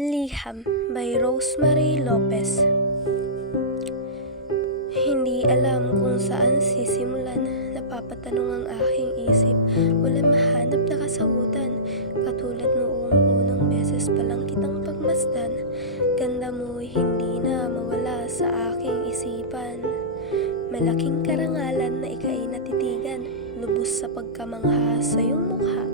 Liham by Rosemary Lopez. Hindi alam kung saan sisimulan, napapatanong ang aking isip, walang mahanap na kasagutan. Katulad noong unang beses pa lang kitang pagmasdan, ganda mo'y hindi na mawala sa aking isipan. Malaking karangalan na ika'y natitigan, lubos sa pagkamangha sa iyong mukha,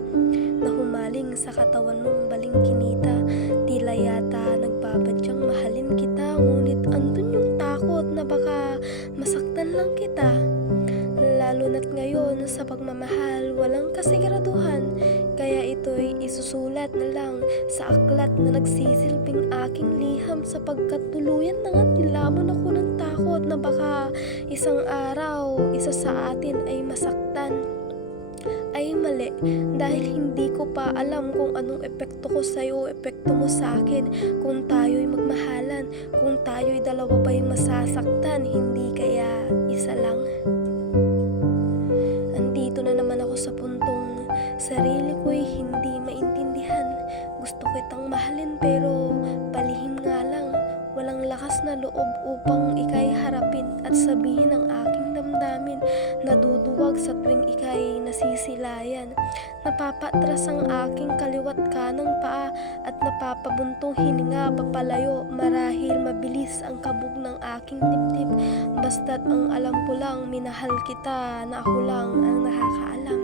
na humaling sa katawan mong balingkinita. Tila yata nagbabadyang mahalin kita, ngunit andun yung takot na baka masaktan lang kita. Lalo na't ngayon sa pagmamahal walang kasiguraduhan, kaya ito'y isusulat na lang sa aklat na nagsisilbing aking liham, sapagkat tuluyan na nga nilamon ako ng takot na baka isang araw isa sa atin ay masaktan. Ay mali, dahil hindi ko pa alam kung anong epekto ko sa'yo, epekto mo sa akin, kung tayo'y magmahalan, kung tayo'y dalawa pa yung masasaktan, hindi kaya isa lang. Andito na naman ako sa puntong sarili ko'y hindi maintindihan. Gusto kitang mahalin pero palihim nga lang, walang lakas na loob upang ika'y harapin at sabihin ang aking damdamin. Naduduwag sa tuwing ika'y nasisilayan. Napapatras ang aking kaliwat kanang paa at napapabuntong hininga papalayo. Marahil mabilis ang kabog ng aking dibdib, basta't ang alam ko lang minahal kita, na ako lang ang nakakaalam.